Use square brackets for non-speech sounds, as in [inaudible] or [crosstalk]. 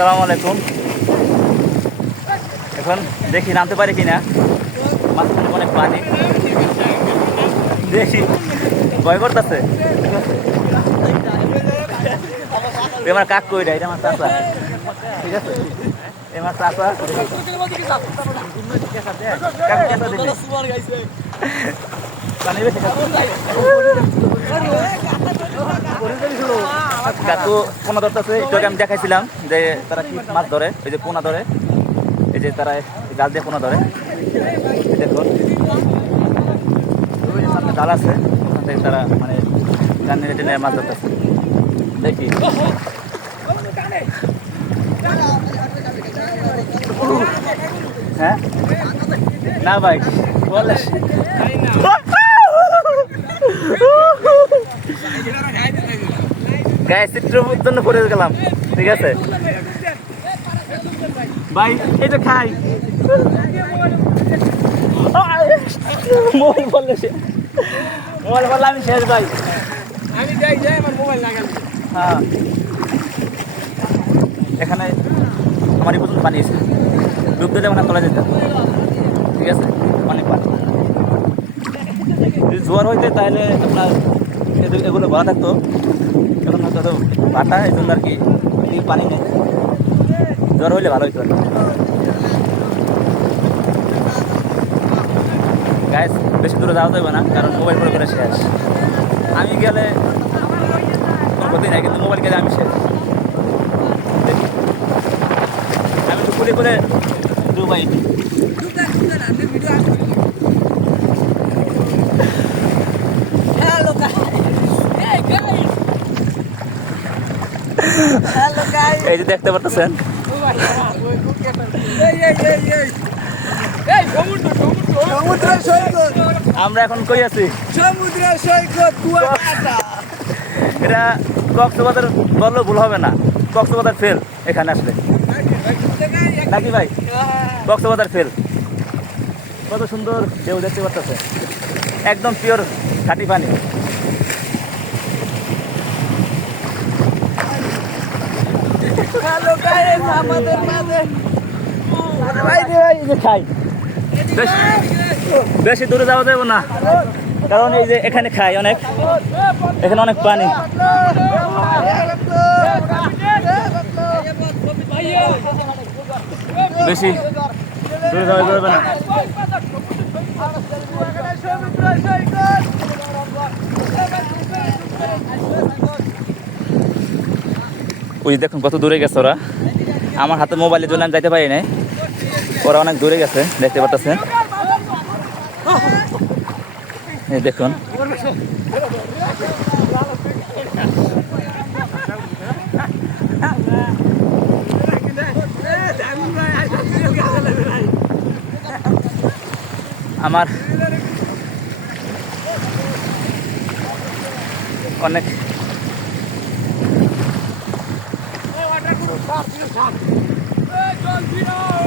আসসালামু আলাইকুম। এখন দেখি নামতে পারি কিনা। মাঝখানে অনেক পানি। দেখি। ভয় করতেছে। আমার কাক কই এটা আমার চাষা ঠিক আছে? এবার [laughs] পানি বেশি কাকু কাকু পোনা ধরতেছে একটু আগে আমি দেখাইছিলাম যে তারা কি মাছ ধরে, এই যে পোনা ধরে, এই যে তারা জাল দিয়ে পোনা ধরে। দেখুন সামনে জাল আছে, ওখান থেকে তারা মানে গান নিয়ে টেনে মাছ ধরতেছে। দেখি। হ্যাঁ? না ভাই, বলে। গায়ে চিত্রের জন্য পড়ে গেলাম ঠিক আছে? ভাই এই তো খাই। মোবাইল বললে সে। মোবাইল বললে আমি শেষ ভাই। আমি যাই যাই আমার মোবাইল লাগাল হ্যাঁ। এখানে পানি এসে ডুবতে যেমন তোলা যেত ঠিক আছে? অনেক পানি। যদি জোয়ার হইতে তাহলে আপনার এগুলো ভালো থাকতো। এখন হয়তো তো বাটা এই জন্য আর কি পানি নেই। জ্বর হইলে ভালো হইতো। কি। বেশি দূরে যাওয়া যাবে না, কারণ মোবাইল করে করে শেষ। আমি গেলে কোনো ক্ষতি নাই কিন্তু মোবাইল গেলে আমি শেষ। আমি খুলে খুলে ডুবাই হ্যালো গাইস এই গাইস হ্যালো গাইস এই যে দেখতে পারতেছেন আমরা এখন কই আছি? সমুদ্র সৈকত এটা কক্সবাজার বললেও ভুল হবে না। কক্সবাজার ফেল এখানে আসলে। নাকি ভাই? কক্সবাজার ফেল। কত সুন্দর ঢেউ দেখতে পারতেছে। একদম পিওর খাঁটি পানি। হ্যালো গাইস আমাদের মাঝে। ভাই ভাই যে খাই। বেশি দূরে যাওয়া যাবে না। কারণ এই যে এখানে খাই অনেক। এখানে অনেক পানি। বেশি দূরে যাওয়া যাবে না। ওই দেখুন কত দূরে গেছে ওরা। আমার হাতে মোবাইলের জন্য আমি যাইতে পারি নাই। ওরা অনেক দূরে গেছে, দেখতে পাচ্ছেন দেখুন। আমার অনেক দিও